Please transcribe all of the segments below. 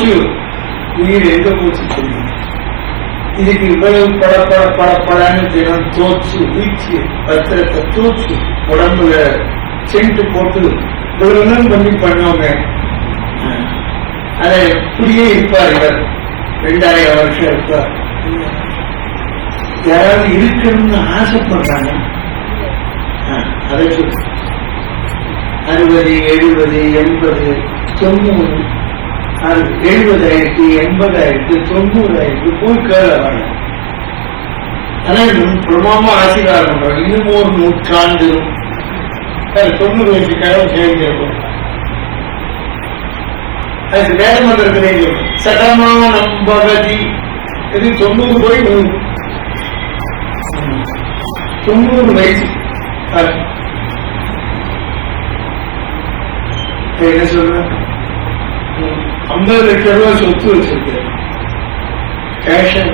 போச்சு, உயிர் எங்க போச்சு தெரியும். இதுக்கு இவ்வளவு படப்படன்னு தினம் தோச்சு வீச்சு பத்திரத்தை தூச்சு உடம்புல சென்ட் போட்டு இவ்வளவு பண்ணி பண்ணோமே. அதை இப்படியே இருப்பார் இவர், 2000 வருஷம் இருப்பார். யாராவது இருக்கணும்னு ஆசைப்படுறாங்க, அதை சொல்லு. 60, 70, 80, 90, 70,000, 80,000, 90,000 போய் கேள்வி. ஆனா பிரமாமா ஆசீர்வாதம் பண்றாங்க. இன்னும் ஒரு 100 ஆண்டு 90 வயசுக்காக சேர்ந்து அதுக்கு வேதம் இருக்கிறீங்க. சதமானம் பகதி இது 90 போய் 90 வயசு. என்ன சொல்ற, 50 லட்சம் ரூபாய் சொத்து வச்சிருக்க கேஷன்.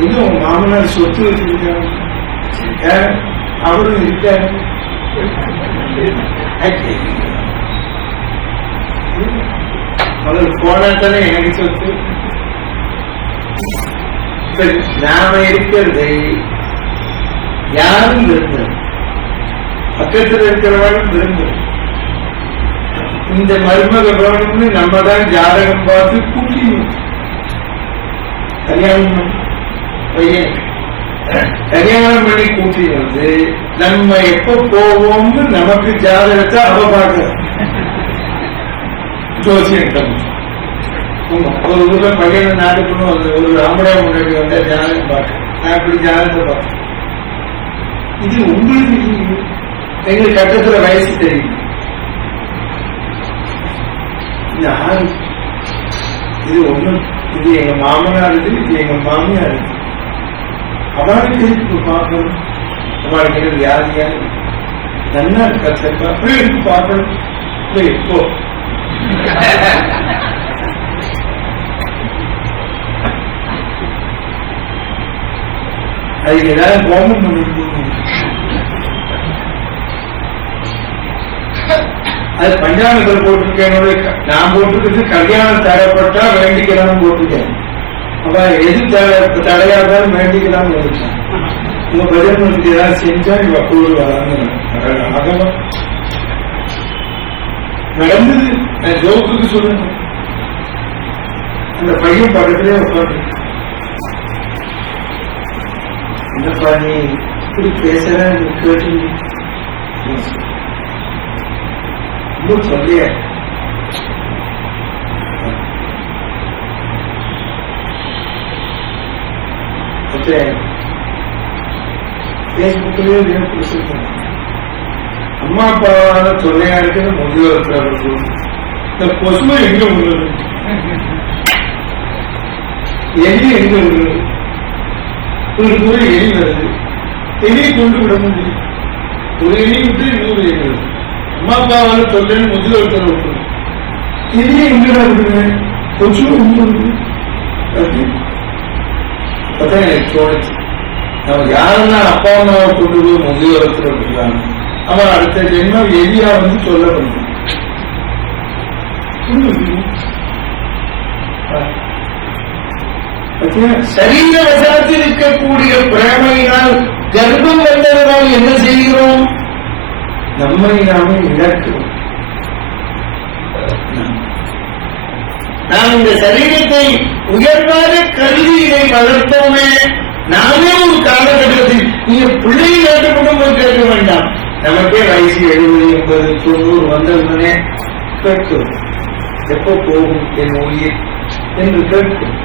இன்னும் உங்க மாமனார் சொத்து வச்சிருக்காங்க, அவரும் இருக்காரு. அவர் போனாத்தானே எனக்கு சொத்து. நாம இருக்கிறது யாரும் விரும்புற, பக்கத்தில் இருக்கிறவரும் விரும்புற. இந்த மருமக வேணும்னு நம்ம தான் ஜாதகம் பார்த்து கூட்டினோம். கல்யாணம் பையன் கல்யாணம் பண்ணி கூட்டினது நம்ம எப்ப போவோம்னு நமக்கு ஜாதகத்தை அவ பார்க்க ஜோசியம். ஒரு ஊர்ல பையனை நாட்டுக்கணும், ஒரு ராமடா முன்னாடி வந்தா ஜாதகம் பார்க்க, நான் இப்படி ஜாதகத்தை பார்க்க. இது உங்களுக்கு எங்களுக்கு கட்டத்துல வயசு தெரியும். இது ஒண்ணு, இது எங்க மாமனார், இது எங்க மாமியார். அவளுக்கு இருக்கு பார்க்கணும், அவளுக்கு வியாதியா நல்லா கத்தப்பா அப்படி இருக்கு பார்க்கணும். இப்போ அதுக்கு ஏதாவது கோபம் பண்ணிட்டு அது பஞ்சாங்கத்தில் போட்டிருக்கேன். நான் போட்டிருக்கிறது கல்யாணம் தடைப்பட்டா வேண்டிக்கலாம் போட்டிருக்கேன். அப்ப எது தடையாதான் வேண்டிக்கலாம் நினைச்சேன். உங்க பிரதமருக்கு ஏதாவது செஞ்சா இவ கூடுவாங்க நடந்தது. நான் ஜோக்குக்கு சொல்லுங்க, அந்த பையன் பக்கத்திலே உட்காந்து, என்னப்பா நீ இப்படி பேசுற கேட்டு ரொம்ப சொல்லிய பேஸ்புக்லயே கொடுத்துருக்கேன். அம்மா அப்பாவான தொல்லையா இருக்கிற முதியோர்கள் இந்த கொசுவை எங்க உள்ளது, எலி எங்க உள்ளது, ஒரு முறை எலி வருது, எலியை கொண்டு விட முடியும். ஒரு எலி விட்டு 100 எலி வருது. அம்மா அப்பாவான தொல்லைன்னு முதியோர்கள் விட்டு எலியை எங்கடா விடுங்க, கொசு உண்டு. அப்பதான் எனக்கு தோணுச்சு, நம்ம யாரெல்லாம் அப்பா அம்மாவை கொண்டு போய் முதியோரத்தில் விட்டுருக்காங்க, அவன் அடுத்த ஜென்மம் எலியா வந்து சொல்ல முடியும். சரீர வசனத்தில் இருக்கக்கூடிய பிரேமையினால் கர்ப்பம் வந்தவரால் என்ன செய்கிறோம், நம்மை நாமே இழக்கிறோம். நாம் இந்த சரீரத்தை உயர்வாக கருதி இதை வளர்த்தோமே, நாமே ஒரு காலகட்டத்தில் நீங்க பிள்ளை நாட்டுப்படும் போது கேட்க வேண்டாம். நமக்கே வயசு 70, 80, 90 வந்தவுடனே கேட்கிறோம், எப்போ போகும் என் உயிர் என்று கேட்கும்.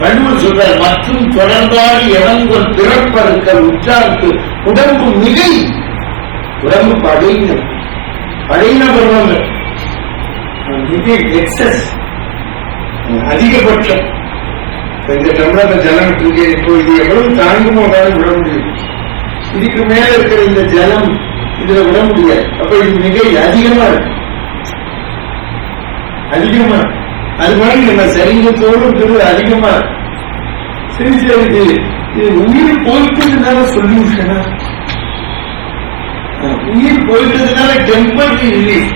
வள்ளுவர் சொல்றார், மற்றும் தொடர்ந்தால் எவங்கள் பிறப்பறுக்கல் உற்றாருக்கு உடம்பு மிகை. உடம்பு படையின பருவங்கள் மிகை, எக்ஸஸ், அதிகபட்சம். இந்த டம்ளர் ஜலம் இருக்கேன், இப்போ இது எவ்வளவு தாங்குமோ அதாவது விட முடியும். இதுக்கு மேல இருக்கிற இந்த ஜலம் இதுல விட முடியாது. அப்ப இது மிக அதிகமா இருக்கு, அதிகமா. அது மாதிரி நம்ம சரீரத்தோடு அதிகமா இருக்கு. சரி சரி, இது உயிர் போயிட்டதுனால சொல்யூஷனா? உயிர் போயிட்டதுனால டெம்பரரி ரிலீஃப்.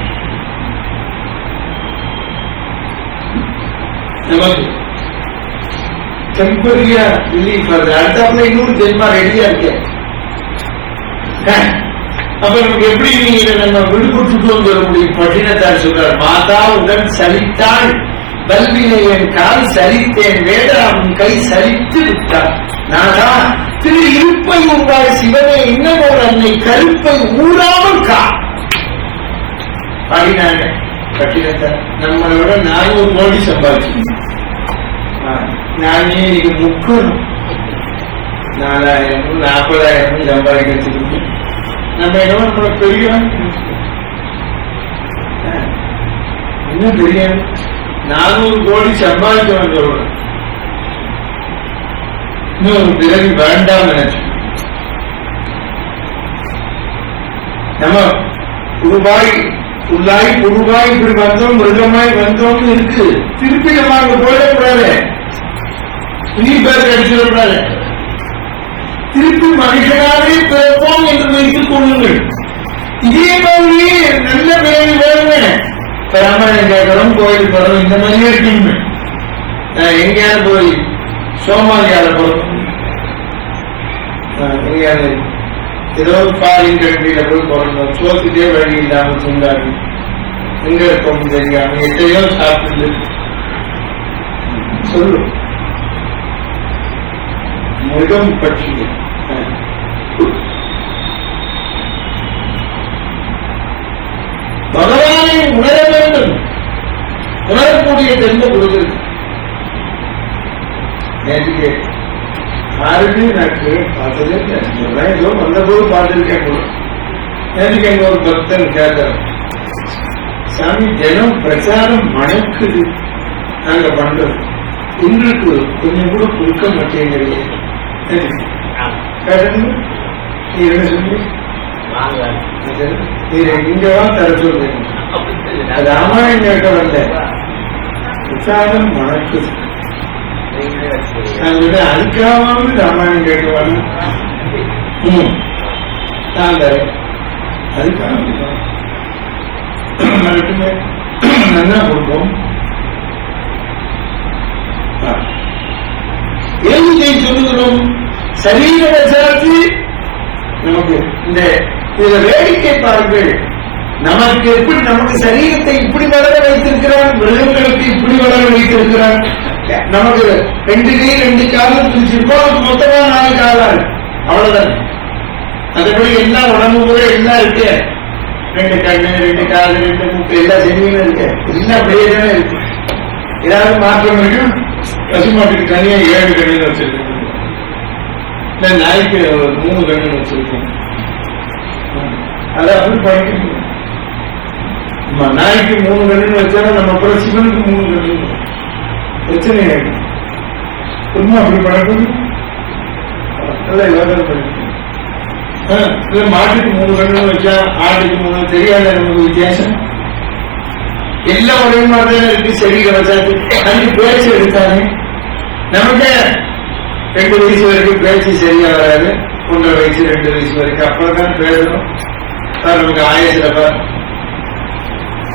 நமக்கு டெம்பரரியா ரிலீஃப் வருது. அடுத்தாப்புல இன்னொரு ஜென்மா ரெடியா இருக்கேன். அப்ப நமக்கு எப்படி நீங்க நம்ம விடுபட்டு சொல்ல முடியும்? பட்டினத்தார் சொல்றார், மாதா உடன் சலித்தாள் பல்வினை என் கால் சலித்தேன் வேதாம் கை சலித்து விட்டார். நாதா திரு இருப்பை உண்டாய் சிவனை இன்னமோர் அன்னை கருப்பை ஊறாமல் கா பாடினாங்க பட்டினத்தார். நம்மளோட 400 கோடி சம்பாதிச்சு நானே இன்னைக்கு 30 4000 40,000 சம்பாதிக்கிறதுக்கு நம்ம என்ன நம்மள பெரிய என்ன பெரிய 400 கோடி சம்பாதிச்சவன் சொல்றேன். இன்னொரு பிறகு வேண்டாம் நினைச்சு நம்ம ரூபாய் உள்ளாய் பொருவாய் இப்படி வந்தோம் மிருகமாய் வந்தோம்னு இருக்கு. திருப்பி நம்ம அங்க போயிடக்கூடாது, இனி பேர் அடிச்சிடக்கூடாது. திருப்பி மனுஷனாவே பிறப்போம் என்று வைத்துக் கொள்ளுங்கள். இதே மாதிரி நல்ல பிறகு வேணுமே. ராமாயணம் கேட்கிறோம், கோயில் போறோம், இந்த மாதிரியே இருக்கீங்க. எங்கேயாவது போய் சோமாலியால போறோம், எங்கேயாவது ஏதோ ஃபாரின் கண்ட்ரியில போய் போறோம், சோத்துக்கே வழி இல்லாம சொன்னாரு, எங்க இருக்கோம் தெரியாம எத்தையோ சாப்பிட்டு சொல்லும் மிருகம் பற்றி பகவானை உணர வேண்டும். உணரக்கூடிய தென்பு கொடுக்கிறது. நேற்றுக்கு யாருக்கு எனக்கு பார்த்ததே ஏதோ வந்தபோது பார்த்திருக்கேன் கூட. நேற்றுக்கு எங்க ஒரு பக்தன் கேட்கிறேன், சாமி தினம் பிரச்சாரம் மணக்குது நாங்க பண்றது, எங்களுக்கு கொஞ்சம் கூட கொடுக்க மாட்டேங்கிறீங்க. நீ என்ன சொல்லி இங்கவா தர சொல்றீங்க. ராமாயணம் கேட்க வரல, பிரச்சாரம் மணக்குது. அதுக்காவது ராமாயணம் கேட்கவாங்க நான் தரேன். அதுக்காக நல்லா கொடுப்போம். ஏன் இதை சொல்லுகிறோம்? சரீர வச்சாச்சு நமக்கு இந்த வேடிக்கை பாருங்கள். நமக்கு எப்படி நமக்கு சரீரத்தை இப்படி வளர வைத்திருக்கிறான், மிருகங்களுக்கு இப்படி வளர வைத்திருக்கிறான். நமக்கு 2 கை 2 காலம் பிரிச்சிருக்கோம், மொத்தமா 4 காலம் அவ்வளவுதான். அதுபடி எல்லா உடம்பு கூட எல்லாம் இருக்கு, 2 கண்ணு 2 கால் 2 மூக்கு எல்லா செடியும் இருக்கு, எல்லாம் அப்படியே தானே இருக்கு. ஏதாவது மாற்றம் இருக்கு. பசுமாட்டுக்கு தனியா 7 கண்ணு வச்சிருக்கோம், நாய்க்கு 3 கண்ணு வச்சிருக்கோம். அதை அப்படி படிக்கணும். நாய்க்கு 3 கண்ணு வச்சாலும் நம்ம அப்புறம் சிவனுக்கு 3 கண்ணு பிரச்சனை ஆயிடும். சும்மா அப்படி பழக்கணும். நல்லா யோசனை பண்ணிக்கணும். மாட்டுக்கு 3 கண்ணு வச்சா ஆட்டுக்கு 3 தெரியாத நமக்கு வித்தியாசம். எல்லா ஒரே மாதிரிதான் இருக்கு. செடிகளை வச்சாச்சு அதுக்கு பேச்சு எடுத்தாங்க. நமக்கு 2 வயசு வரைக்கும் பேச்சு சரியா வராது, 1.5 வயசு 2 வயசு வரைக்கும் அப்புறம் பேசணும். நமக்கு ஆயத்துல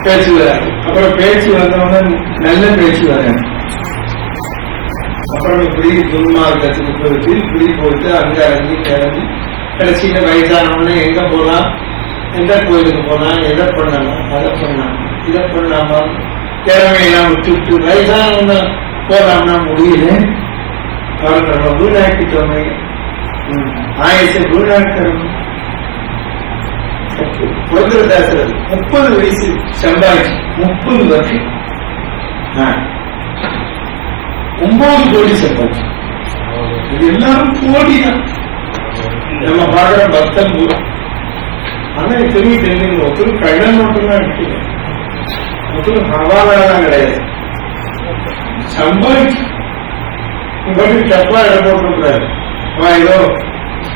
பேச்சு வராது. அப்புறம் பேச்சு வந்தவங்க நல்ல பேச்சு வராது. அப்புறம் இப்படி துன்மார்க்கத்துக்கு போயிட்டு இப்படி போயிட்டு அங்க இறங்கி இறங்கி கடைசியில வயசானவொடனே எங்க போலாம், எந்த கோயிலுக்கு போலாம், எதை பண்ணலாம், அதை பண்ணலாம், இதை பண்ணலாமா, திறமையெல்லாம் விட்டு வயசானவங்க போலாம்னா முடியல. அவருக்கு நம்ம வீணாக்கிட்டோமே, ஆயசை வீணாக்கிறோம். புரந்தரதாசர் 30 வயசு சம்பாதிச்சு 30 வருஷம் 9 கோடி சம்பாதிச்சு. இது எல்லாரும் கோடி தான் நம்ம பாக்குற பக்தன் பூரா. ஆனா தெரிஞ்சு ஒருத்தர் கடன் மட்டும்தான் எடுக்கல, ஒருத்தர் ஹவாலாம் கிடையாது. சம்பாதிச்சு தப்பா இடம் போட்டுருக்காரு. ஏதோ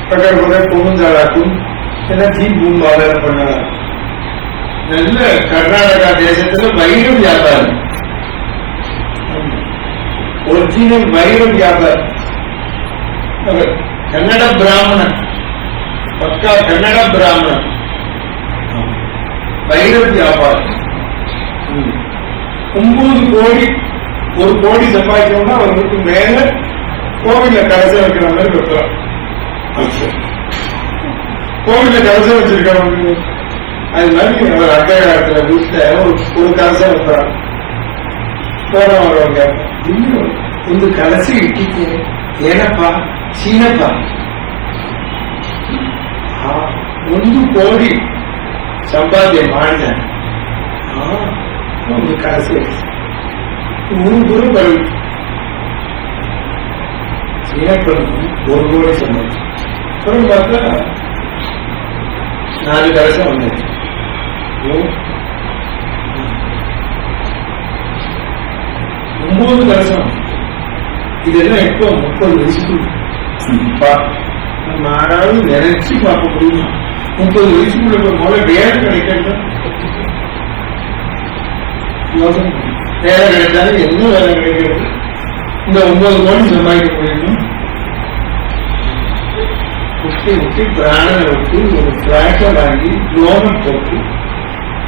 பக்கத்துல பொண்ணுந்தாளாக்கும் எல்லாத்தையும் பூம்பால பண்ணலாம். நல்ல கர்நாடகா தேசத்துல வைரம் வியாபாரம், ஒரிஜினல் வைரம் வியாபாரம். கன்னட பிராமணன், பக்கா கன்னட பிராமணன், வைர வியாபாரம். 9 கோடி 1 கோடி சம்பாதிச்சோம்னா அவருக்கு மேல கோவில்ல கடைசி வைக்கிற மாதிரி வைக்கலாம். கோவில்ல கடைசி வச்சிருக்கவங்க அது மாதிரி அவர் அக்ககாலத்துல வீட்டுல ஒரு கடைசி வைக்கிறாங்க. போறவங்க இன்னும் ಒಂದು ಕಲಸಿ ಇಟ್ಟಿದ್ದೆ ಏನಪ್ಪಾ ಸೀನಪ್ಪ 1 ಕೋಟಿ ಸಂಪಾದನೆ ಮಾಡಿದ ಒಂದು ಕಲಸಿ 3 ಗುರು ಬರು ಸೀನಪ್ಪ 1 ಕೋಟಿ ಸಂಪಾದನೆ ಬರೋ ಮಾತ್ರ 4 ಕಲಸ ಬಂದಿದೆ. ஒன்பது வருஷம் இதெல்லாம் எப்போ 30 வயசுக்குள்ள யாராவது நினைச்சு பார்க்க முடியுமா? 30 வயசுக்குள்ள முதல்ல வேலை கிடைக்கிறது வேலை கிடைச்சாலும் என்ன வேலை கிடைக்கிறது? இந்த 9 கோடி சம்பாதிக்க முடியுமா? விட்டு பிராணனை விட்டு ஒரு பிளாட்டை வாங்கி லோனை போட்டு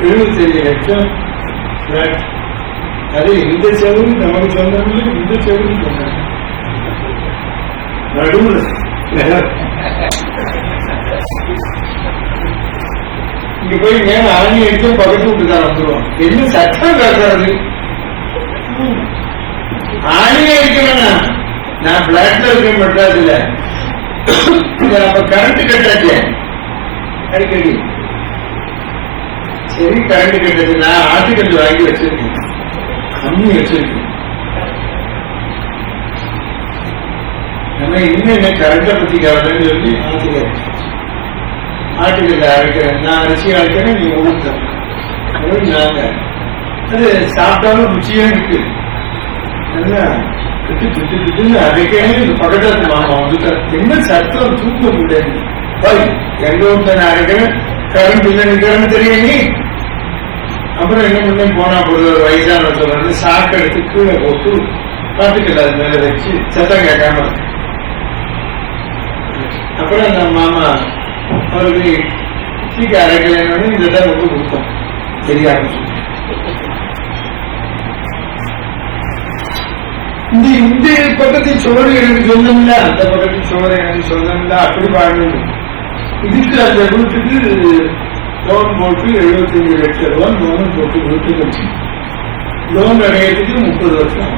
75 லட்சம் பிளாட். அது இந்த செவரு நமக்கு சொந்தமில்லை, இந்த செவரு சொன்னாங்க நடுவில் இங்க போய் மேல ஆணி எடுத்து பக்கத்து விட்டுதான் வந்துருவோம். என்ன சட்டம் காட்டுறது? ஆணியா இருக்கிறேன்னா நான் பிளாட்ல இருக்க மெட்ராஸ்ல அப்ப கரண்ட் கட்டாச்சு அடிக்கடி. சரி கரண்ட் கட்டாச்சு, நான் ஆட்டுக்கல் வாங்கி வச்சிருக்கேன், கம்மி வச்சிருக்கேன். நம்ம இன்னும் என்ன கரண்ட பத்தி கவலைன்னு சொல்லி ஆட்டுக்கல்ல அரைக்கிறேன். நான் அரிசி அரைக்கிறேன், நீ ஊத்த நாங்க அது சாப்பிட்டாலும் ருச்சியா இருக்கு. நல்லா கிட்டு கிட்டு கிட்டுன்னு அரைக்கிறேன். இந்த பக்கத்து மாமா வந்துட்டார். என்ன சத்தம் தூக்க முடியாது. எங்க ஒருத்தன் அரைக்கிறேன், கரண்ட் இல்லை நிற்கிறேன்னு தெரியும் நீ. அப்புறம் என்ன பண்ண போனா பொழுது ஒரு வயசான சொல்றது சாக்கு எடுத்து கீழே போட்டு பாட்டுக்கல அது மேல வச்சு சத்தம் கேட்காம. அப்புறம் அந்த மாமா அவருக்கு இட்லிக்கு அரைக்கலன்னு இந்த தான் ரொம்ப கொடுத்தோம் தெரியாம. இந்த பக்கத்தில் சோறு எனக்கு சொந்தமில்ல, அந்த பக்கத்தில் சோறு எனக்கு சொந்தமில்ல, அப்படி பாடணும். இதுக்கு அந்த வீட்டுக்கு லோன் போட்டு 75 லட்சம் ரூபாய் லோன் போட்டு வீட்டுக்கு வச்சு லோன் அடையிறதுக்கு 30 வருஷம்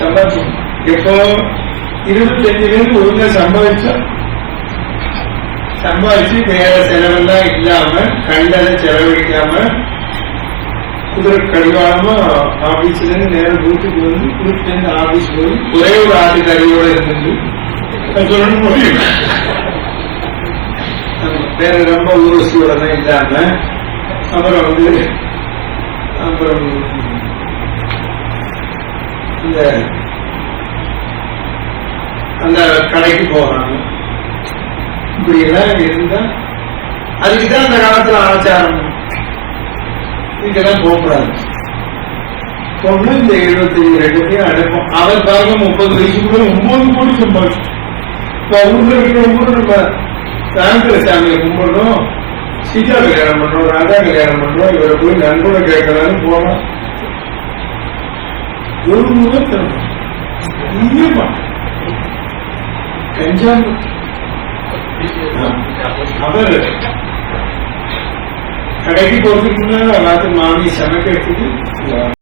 சம்பாதிச்சோம். எப்போ 25 ஒழுங்கா சம்பாதிச்சு வேற செலவெல்லாம் இல்லாம கண்டதை செலவழிக்காம குதிரை கடிவாளமா ஆபீஸ்ல இருந்து நேரம் வீட்டுக்கு வந்து வீட்டுல இருந்து ஆபீஸ் போய் ஒரே ஒரு ஆட்டு கறியோட இருந்து சொல்லணும் முடியும். வேற ரொம்ப ஊர்வசியோட இல்லாம அப்புறம் அப்புறம் இந்த அந்த கடைக்கு போறாங்க. இப்படி எல்லாம் இருந்தா அதுக்குதான் அந்த காலத்துல ஆச்சாரம். இதுக்கெல்லாம் போகக்கூடாது. பொண்ணு இந்த 75 லட்சத்தையும் அடைப்போம். அவர் பாருங்க 30 வயசுக்குள்ள 9 கோடி சம்பாதிச்சு. ஊர்ல இருக்கிறவங்க நம்ம சாயந்திர சாமியை கும்பிடுறோம், சீதா கல்யாணம் பண்றோம், ராதா கல்யாணம் பண்றோம், இவரை போய் நண்போட கேட்கலான்னு போனோம். ஒரு முகத்தம் கஞ்சாம அவர் கடைக்கு போறதுக்கு முன்னாடி எல்லாத்தையும் மாமி சமைக்கிறதுக்கு